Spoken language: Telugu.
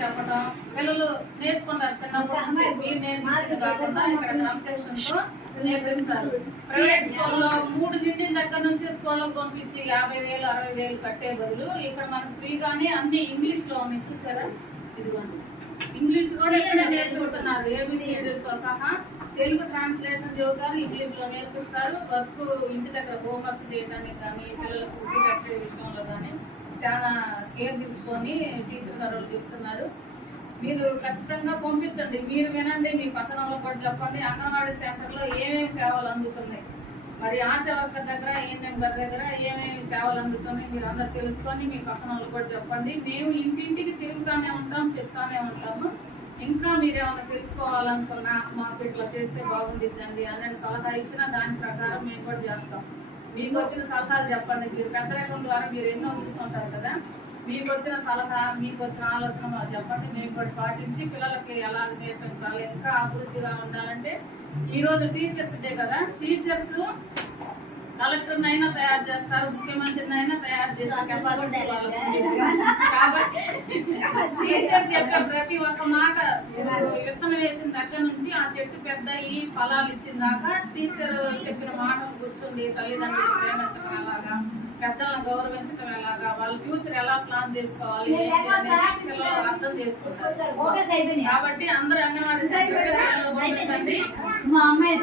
చెప్పడం పిల్లలు నేర్చుకుంటారు. చిన్నప్పటి నుంచి మీరు నేర్పించింది కాకుండా ఇక్కడ క్రమశిక్షణ తో నేర్పిస్తారు. ప్రైవేట్ స్కూల్లో మూడు నిండిన దగ్గర నుంచి స్కూళ్ళకి పంపించి యాభై వేలు అరవై వేలు కట్టే బదులు ఇక్కడ మనకు ఫ్రీగానే అన్ని ఇంగ్లీష్లో ఉన్నాయి చూసారా? ఇదిగోండి. ఇంగ్లీష్ కూడా ఇక్కడ నేర్చుకుంటున్నారు ఏబిసిడీలతో సహా తెలుగు ట్రాన్స్లేషన్ చెబుతారు ఇంగ్లీష్లో నేర్పిస్తారు. వర్క్ ఇంటి దగ్గర హోంవర్క్ చేయడానికి కానీ పిల్లలకు ఫుడ్ విషయంలో కానీ చాలా కేర్ తీసుకొని టీచర్ గారు వాళ్ళు చెప్తున్నారు. మీరు ఖచ్చితంగా పంపించండి. మీరు వినండి మీ పక్కన వాళ్ళకి చెప్పండి. అంగన్వాడీ సెంటర్లో ఏమేమి సేవలు అందుతున్నాయి? మరి ఆశా వర్కర్ దగ్గర ఏఎన్ఎం గారి దగ్గర ఏమేమి సేవలు అందుతున్నాయి? మీరు అందరు తెలుసుకొని మీ పక్కన వాళ్ళు కూడా చెప్పండి. మేము ఇంటింటికి తిరుగుతానే ఉంటాం చెప్తానే ఉంటాము. ఇంకా మీరేమైనా తెలుసుకోవాలనుకున్నా మాకు ఇట్లా చేస్తే బాగుండిద్దండి అనేది సలహా ఇచ్చిన దాని ప్రకారం మేము కూడా చేస్తాం. మీకు వచ్చిన సలహాలు చెప్పండి. మీరు పెద్దరేకం ద్వారా మీరు ఎన్నో చూసుకుంటారు కదా. మీకు వచ్చిన సలహా మీకు వచ్చిన ఆలోచన మాకు చెప్పండి. మేము కూడా పాటించి పిల్లలకి ఎలా నేర్పించాలి ఇంకా అభివృద్ధిగా ఉండాలంటే ఈ రోజు టీచర్స్ డే కదా. టీచర్స్ కలెక్టర్ అయినా తయారు చేస్తారు ముఖ్యమంత్రిని అయినా తయారు చేసే కెపాసిటీ వాళ్ళకు ఉంది. కాబట్టి టీచర్ చెప్పే ప్రతి ఒక్క మాట విత్తనం వేసిన దగ్గర నుంచి ఆ చెట్టు పెద్ద అయ్యి ఫలాలు ఇచ్చిన దాకా టీచర్ చెప్పిన మాటలు గుర్తుండి తల్లిదండ్రులు ప్రేమించడం ఎలాగా? పెద్దలను గౌరవించడం ఎలాగా? వాళ్ళ ఫ్యూచర్ ఎలా ప్లాన్ చేసుకోవాలి? పిల్లలు అర్థం చేసుకుంటారు. కాబట్టి అందరూ అంగన్వాడీ పంపించండి మా అమ్మాయి